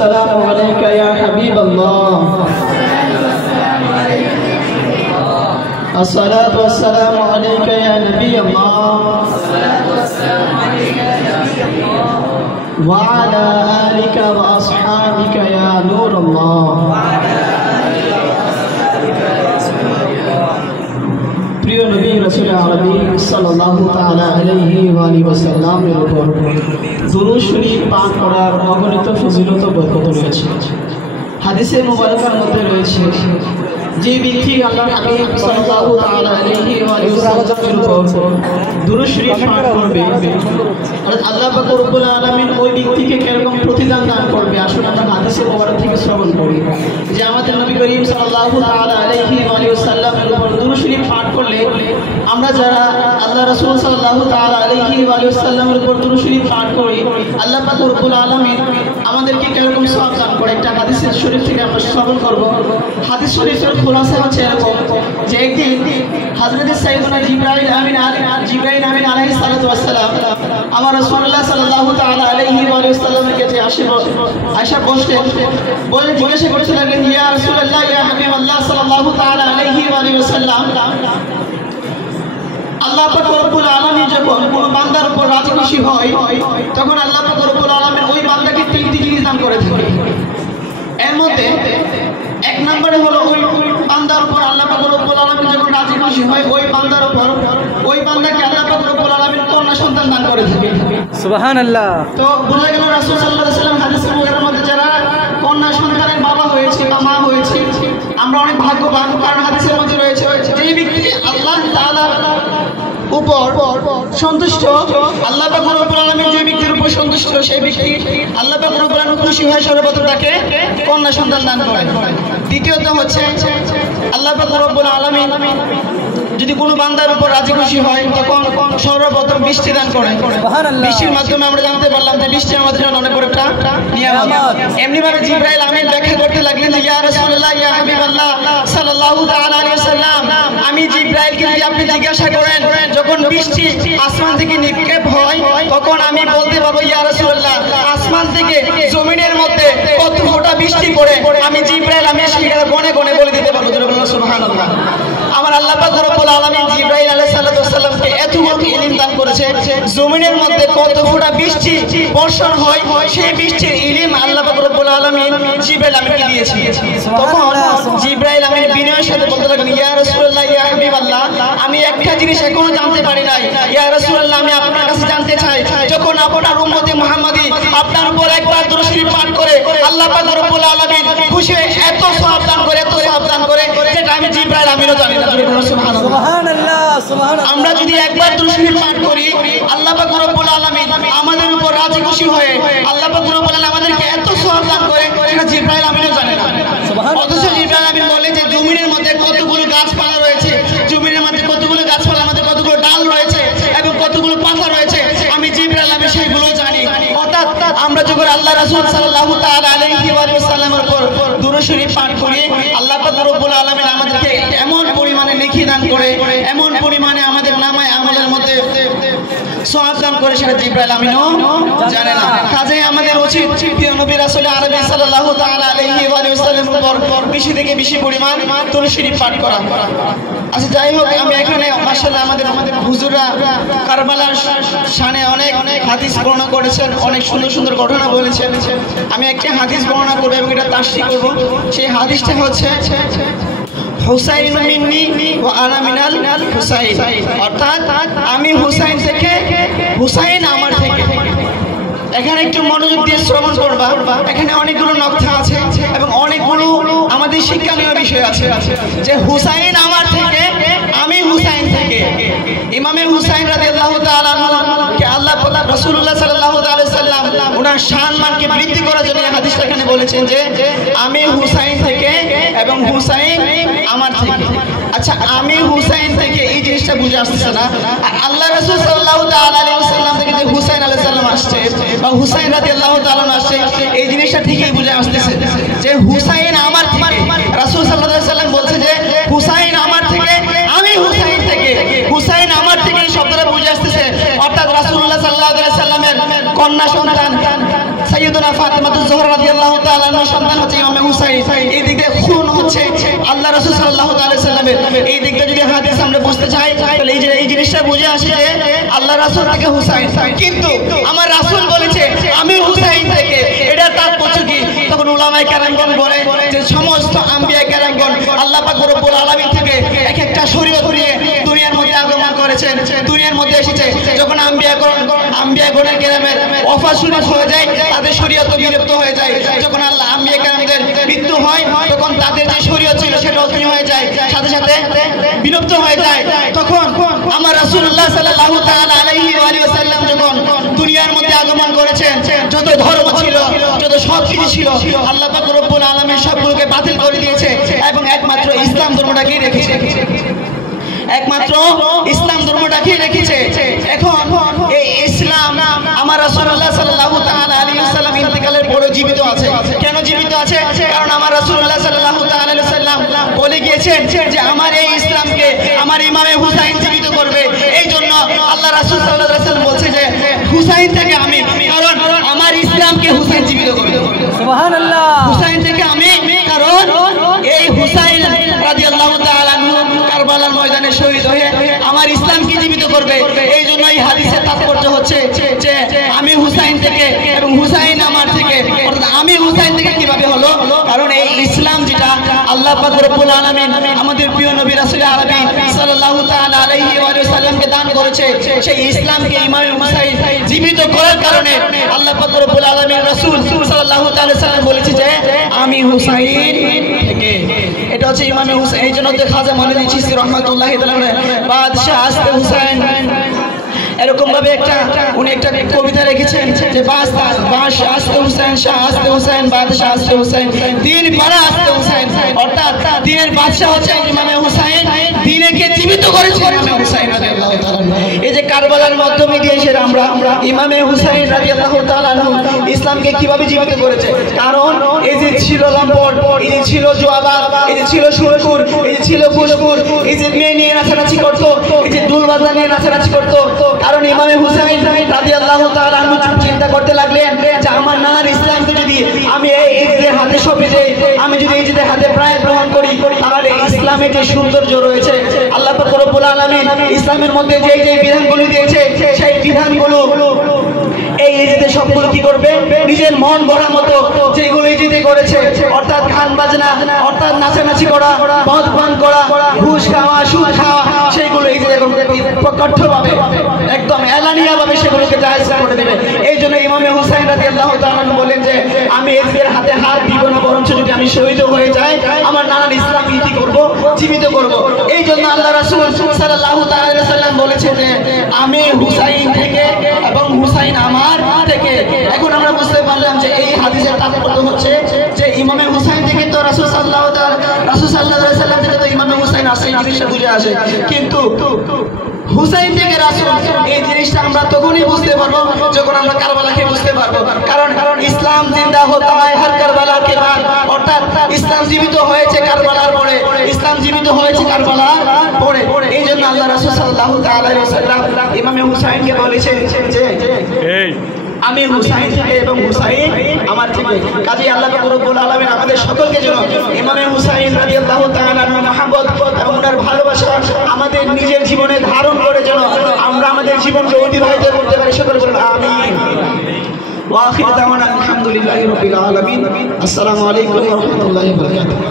السلام عليك يا حبيب الله. الصلاة والسلام عليك يا نبي الله وعلى آلك وأصحابك يا نور الله. প্রিয় নবী রাসূল আরবি সাল্লাল্লাহু তাআলা আলাইহি ওয়া আলিহি ওয়াসাল্লামের উপর দুরূদ শরীফ পাঠ করার অগণিত ফজিলত ও বরকত রয়েছে। হাদিসে মুবারকার মধ্যে রয়েছে যে ব্যক্তি আল্লাহর হাবিব সাল্লাল্লাহু তাআলা আলাইহি ওয়া আলিহি ওয়াসাল্লামের উপর দুরূদ শরীফ পাঠ করবে, আল্লাহ পাক রব্বুল আলামিন ওই ব্যক্তিকে কিরকম প্রতিদান দান করবে। আসুন আমরা হাদিসে মুবারক থেকে শ্রবণ করি যে আমাদের নবী করিম সাল্লাল্লাহু তাআলা আলাইহি ওয়া আলিহি ওয়াসাল্লামের উপর দুরূদ শরীফ পাঠ করলে আমরা যারা আল্লাহ রাসূল সাল্লাল্লাহু তাআলা আলাইহি ওয়া আলিহি ওয়াসাল্লামের উপর দুরূদ শরীফ পাঠ করি, আল্লাহ পাক রব্বুল আলামিন আমাদেরকে কিরকম সওয়াব দান করে। একটা হাদিসের শরীফ থেকে আমরা শ্রবণ করব। হাদিস শরীফের খুলাসা হচ্ছে এরকম যে একদিন হযরত সাইয়েদনা জিবরাইল আমিন আলাইহিস সালাতু ওয়াস সালাম আমার রাসূলুল্লাহ সাল্লাল্লাহু তাআলা আলাইহি ওয়া আলিহি ওয়াসাল্লামের কাছে আয়েশা বসলেন, বলে জিজ্ঞাসা করতে লাগলেন, ইয়া রাসূলুল্লাহ ইয়া হাবিবাল্লাহ সাল্লাল্লাহু তাআলা আলাইহি ওয়া আলিহি ওয়াসাল্লাম, আল্লাহ পাক রব্বুল আলামিন যখন কোনো বান্দার উপর রাজি খুশি হয় তখন আল্লাহ পাক রব্বুল আলামিন ওই বান্দাকে তিনটি জিনিস দান করে থাকে। এর মধ্যে এক নম্বরে হলো ওই বান্দার উপর আল্লাহ পাক রব্বুল আলামিন যখন রাজি খুশি হয় ওই বান্দার উপর ওই বান্দাকে আল্লাহ পাক রব্বুল আলামিন কন্যা সন্তান দান করে থাকে। সুবহানাল্লাহ। তো বোঝা গেল রাসূল সাল্লাল্লাহু আলাইহি ওয়াসাল্লাম হাদিসের মধ্যে যারা কন্যা সন্তানের বাবা হয়েছে বা মা হয়েছে আমরা অনেক ভাগ্যবান, কারণ হাদিসের মধ্যে রয়েছে যে ব্যক্তি আল্লাহ তাআলার উপর সন্তুষ্ট, আল্লাহ পাক রব্বুল আলামিন যে ব্যক্তির উপর সন্তুষ্ট সেই ব্যক্তি আল্লাহ পাক রব্বুল আলামিন খুশি হয়ে সর্বপ্রথম তাকে কন্যা সন্তান দান করে। দ্বিতীয়ত হচ্ছে আল্লাহ পাক রব্বুল আলামিন যদি কোনো বান্দার উপর রাজি খুশি হয় তখন সর্বপ্রথম বৃষ্টি দান করে। বৃষ্টির মাধ্যমে আমরা জানতে পারলাম যে বৃষ্টি আমাদের জন্য অনেক বড় একটা নিয়ামত। এমনিভাবে জিবরাইল আমিন ব্যাখ্যা করতে লাগলেন, ইয়া রাসূলুল্লাহ ইয়া হাবিবাল্লাহ সাল্লাল্লাহু তাআলা আলাইহি ওয়াসাল্লাম, আমি জিবরাইলকে যদি আপনি জিজ্ঞাসা করেন যখন বৃষ্টি আসমান থেকে নিক্ষেপ হয় তখন আমি বলতে পারবো ইয়া রাসূলুল্লাহ আসমান থেকে জমিনের মধ্যে কত ফোঁটা বৃষ্টি পড়ে, আমি জিবরাইল আমি সেটা গণে গণে বলে দিতে পারবো। সুবহানাল্লাহ। আমার আল্লাহ পাক রব্বুল আলামিন জিবরাইল আলাইহিস সালাতু ওয়াস সালামকে এত বড় ইলম দান করেছে, জমিনের মধ্যে কত ফোঁটা বৃষ্টি বর্ষণ হয় সেই বৃষ্টির ইলম আল্লাহ পাক রব্বুল আলামিন জিবরাইল আমিনকে দিয়েছে। তখন জিবরাইল আমিন বিনয়ের সাথে বলতে লাগলেন, ইয়া রাসূলুল্লাহ ইয়া হাবিবাল্লাহ, আমি একটা জিনিস এখনো জানতে পারি নাই, ইয়া রাসূলুল্লাহ আমি আপনার কাছে জানতে চাই যখন আপনার উম্মতে মুহাম্মাদি আপনার উপর একবার দুরূদ শরীফ পাঠ করে আল্লাহ পাক রব্বুল আলামিন খুশি হয়ে এত সওয়াব দান করে যেটা আমি জিবরাইল আমিনও জানি না। সুবহানাল্লাহ সুবহানাল্লাহ। আমরা যদি একবার দুরূদ শরীফ পাঠ করি আল্লাহ পাক রব্বুল আলামিন আমাদের উপর রাজি খুশি হয়ে আল্লাহ পাক রব্বুল আলামিন আমাদেরকে এত সওয়াব দান করে সেটা জিবরাইল আমিনও জানে না। অথচ জিবরাইল আমিন বলে যে জমিনের মধ্যে কতগুলো গাছপালা রয়েছে, জমিনের মধ্যে কতগুলো গাছপালার মধ্যে কতগুলো ডাল রয়েছে এবং কতগুলো পাতা রয়েছে, আমি জিবরাইল আমিন সেগুলো জানি। অর্থাৎ আমরা যখন আল্লাহ রাসূল সাল্লাল্লাহু তাআলা আলাইহি ওয়া সাল্লামের উপর দুরূদ শরীফ পাঠ করি আল্লাহ পাক রব্বুল আলামিন আমাদেরকে এমন পরিমাণে নেকি দান করে, এমন পরিমাণে আমাদের নামায় আমলের মধ্যে সওয়াব দান করে সেটা জিবরাইল আমিনও জানে না। কাজেই আমাদের উচিত প্রিয় নবী রাসূল আরবি সাল্লাল্লাহু তাআলা আলাইহি ওয়া সাল্লামের উপর বেশি থেকে বেশি পরিমাণ দুরূদ শরীফ পাঠ করা। আচ্ছা যাই হোক, আমি এখানে মাশাআল্লাহ আমাদের হুজুররা কারবালার শানে অনেক হাদিস বর্ণনা করেছেন, অনেক সুন্দর সুন্দর ঘটনা বলেছেন। আমি একটা হাদিস বর্ণনা করব এবং এটা তাফসীর করব। সেই হাদিসটা হচ্ছে হুসাইন মিন্নি ওয়া আনা মিনাল হুসাইন, অর্থাৎ আমি হুসাইন থেকে, হুসাইন আমার থেকে। এখানে একটু মনোযোগ দিয়ে শ্রবণ করবা, এখানে অনেকগুলো নকশা আছে এবং অনেকগুলো আমাদের শিক্ষণীয় বিষয় আছে যে হুসাইন আমার থেকে, আমি হুসাইন থেকে। ইমামে হুসাইন রাদিয়াল্লাহু তাআলা কে আল্লাহ রাসূলুল্লাহ সাল্লাল্লাহু আলাইহি ওয়াসাল্লাম ওনার সম্মানকে বৃদ্ধি করার জন্য হাদিসটা এখানে বলেছেন যে আমি হুসাইন থেকে এবং হুসাইন আমার থেকে। আচ্ছা আমি হুসাইন থেকে এই জিনিসটা বুঝে আসছে না, আর আল্লাহ রাসূল সাল্লাল্লাহু তাআলা আলাইহি ওয়াসাল্লাম থেকে যে হুসাইন আলাইহিস সালাম আসছে বা হুসাইন রাদিয়াল্লাহু তাআলা আসছে এই জিনিসটা ঠিকই বুঝে আসতেছে যে হুসাইন আমার থেকে। রাসূল সাল্লাল্লাহু আলাইহি ওয়াসাল্লাম বলছে যে হুসাইন আমার থেকে, আমি হুসাইন থেকে। হুসাইন আমার থেকে এই শব্দটা বুঝে আসতেছে, অর্থাৎ রাসূলুল্লাহ সাল্লাল্লাহু আলাইহি ওয়াসাল্লামের কন্যা সন্তান সাইয়্যিদুনা ফাতিমাতুজ জোহরা রাদিয়াল্লাহু তাআলা আনহার সন্তান হচ্ছে ইমাম হুসাইন। এই দিক দিয়ে খুন হচ্ছে আল্লাহ রাসূল সাল্লাল্লাহু আলাইহি সাল্লামের। এই দিকটা যদি হাদিস আমরা বুঝতে চাই তাহলে এই জিনিসটা বুঝে আসে যে আল্লাহ রাসূল থেকে হুসাইন, কিন্তু আমার রাসূল বলেছে আমি হুসাইন থেকে, এটা তাৎপর্য কি? তখন উলামায়ে কেরামগণ বলে যে সমস্ত আম্বিয়া কেরামগণ আল্লাহ পাক রব্বুল আলামিন থেকে এক একটা শরীয়ত নিয়ে দুনিয়ার মধ্যে আগমন করেছেন, দুনিয়ার মধ্যে এসেছে। যখন আম্বিয়াগণের কেরামের ওফাত শুরু হয়ে যায়, তাদের শরীয়ত বিলুপ্ত হয়ে যায়। যখন আল্লাহ আম্বিয়া কেরামদের মৃত্যু হয়, তখন তাদের যে শরীয়ত ছিল সেটাও কি হয়ে যায়, সাথে সাথে বিলুপ্ত হয়ে যায়। তখন আমার রাসূলুল্লাহ সাল্লাল্লাহু তাআলা আলাইহি ওয়া সাল্লাম যখন দুনিয়ার মধ্যে আগমন করেছেন, যত ধর্ম ছিল, যত সব কিছু ছিল, আল্লাহ পাক রব্বুল আলামিন সবগুলোকে বাতিল করে দিয়েছে এবং একমাত্র ইসলাম ধর্মটাকেই রেখেছে, একমাত্র ইসলাম ধর্মটাকেই রেখেছে। এখন এই ইসলাম আমার রাসূলুল্লাহ সাল্লাল্লাহু তাআলা আলাইহি ওয়াসাল্লাম ইন্তেকালের পরে জীবিত আছে। কেন জীবিত আছে? কারণ আমার রাসূলুল্লাহ সাল্লাল্লাহু তাআলা আলাইহি ওয়াসাল্লাম বলে গিয়েছেন যে আমার এই ইসলামকে আমার ইমামে হুসাইন জীবিত করবে। এই জন্য আল্লাহ রাসূল সাল্লাল্লাহু আলাইহি ওয়াসাল্লাম বলছে যে হুসাইন থেকে আমি, কারণ আমার ইসলামকে হুসাইন জীবিত করবে। সুবহানাল্লাহ। হুসাইন থেকে আমি, কারণ এই হুসাইন রাদিয়াল্লাহু তাআলা আনহু কারবালার ময়দানে শহীদ হয়ে আমার ইসলামকে জীবিত করবে। এই জন্য এই হাদিসের তাৎপর্য হচ্ছে যে আমি হুসাইন থেকে এবং হুসাইন আমার থেকে, অর্থাৎ আমি হুসাইন থেকে কিভাবে হলো? কারণ এই ইসলাম যেটা আল্লাহ পাক রব্বুল আলামিন আমাদের প্রিয় নবী রাসূল আরবি সাল্লাল্লাহু তাআলা আলাইহি ওয়া সাল্লামকে দান করেছে, সেই ইসলামকে ইমাম হুসাইন জীবিত করার কারণে আল্লাহ পাক রব্বুল আলামিন রাসূল সাল্লাল্লাহু তাআলা সাল্লাম বলেছে যে আমি হুসাইন থেকে। এটা হচ্ছে ইমামে হুসাইন। এই জন্য খাজা মঈনুদ্দিন চিশতি রাহমাতুল্লাহি তাআলা বাদশাহ আস্তে হুসাইন এরকম ভাবে উনি একটা কবিতা রেখেছেন যে বাদশাহ আস্তে হুসাইন, শাহ আস্তে হুসাইন, বাদশাহ আস্তে হুসাইন, দিন পাড়া আস্তে হুসাইন। অর্থাৎ দিনের বাদশাহ হচ্ছে ইমামে হুসাইন, দিনকে জীবিত করেছে ইমামে হুসাইন রাদিয়াল্লাহু তাআলা। এই যে কারবালার মাধ্যমে দিয়ে এসে আমরা ইমামে হুসাইন রাদিয়াল্লাহু তাআলা ইসলামকে কিভাবে জীবিত করেছে, কারণ এই যে ছিল লম্পট, এই যে ছিল জোয়াবা, এই যে ছিল সুরকুর, এই যে ছিল ফুসকুর, এই যে মেয়ে নিয়ে নাচানাচি করতো, এই যে দুল বাজনা নিয়ে নাচানাচি করতো। কারণ ইমামে হুসাইন রাদিয়াল্লাহু তাআলা চিন্তা করতে লাগলেন যে আমার নানার ইসলামকে যদি আমি এই যে হাতে সঁপে যাই, আমি যদি এই যে হাতে প্রায় গ্রহণ করি, তাহলে ইসলামের যে সৌন্দর্য রয়েছে, আল্লাহ পাক রব্বুল আলামিন ইসলামের মধ্যে যে যে বিধানগুলো দিয়েছে, সেই বিধানগুলো এই ইজিতে সবগুলো কি করবে, নিজের মন গড়ার মতো যেগুলো ইজিতে করেছে, অর্থাৎ গান বাজনা, অর্থাৎ নাচানাচি করা, মদ পান করা, ঘুষ খাওয়া, সুদ খাওয়া, সেইগুলো ইজিতে কঠোরভাবে একদম এলানিয়াভাবে সেগুলোকে জায়েজ করে দেবে। এই জন্য ইমামে হুসাইন রাদিয়াল্লাহু তাআলা বলেন যে আমি এদের হাতে হাত দিব না, বরঞ্চ যদি আমি শহীদ হয়ে যাই আমার নানার ইসলাম কি করব, জীবিত করব। এই জন্য আল্লাহ রাসূল সাল্লাল্লাহু তাআলা আলাইহি ওয়াসাল্লাম বলেছে যে আমি হুসাইন থেকে এবং হুসাইন আমার থেকে। এখন আমরা বুঝতে পারলাম যে এই হাদিসের তাৎপর্য হচ্ছে যে ইমামে হুসাইন থেকে তো রাসূল সাল্লাল্লাহু আলাইহি ওয়াসাল্লাম থেকে তো ইমামে হুসাইন আসে, এই জিনিসটা বুঝে আসে। কিন্তু হুসাইন থেকে রাসূল, এই জিনিসটা আমরা তখনই বুঝতে পারবো যখন আমরা কারবালাকে বুঝতে পারবো। কারণ ইসলাম জিন্দা হতা হয় হর কারবালা কে বাদ, অর্থাৎ ইসলাম জীবিত হয়েছে কারবালার পরে, ইসলাম জীবিত হয়েছে কারবালার পরে। এই জন্য আল্লাহ রাসূল সাল্লাল্লাহু তাআলা আলাইহি ওয়াসাল্লাম ইমামে হুসাইনকে বলেছে যে আমি হুসাইন থেকে এবং হুসাইন আমার থেকে। কাজেই আল্লাহ পাক রব্বুল আলামিন আমাদের সকলকে যেন ইমামে হুসাইন রাদিয়াল্লাহু তাআলা আনহু মহব্বত এবং ওনার ভালোবাসা আমাদের নিজের জীবনে ধারণ করে যেন আমরা আমাদের জীবনকে অতিবাহিত করতে পারি। সকলে বলুন আমিন। ওয়া আখিরু দাওয়ানা আলহামদুলিল্লাহি রাব্বিল আলামিন। আসসালামু আলাইকুম ওয়া রাহমাতুল্লাহি ওয়া বারাকাতুহু।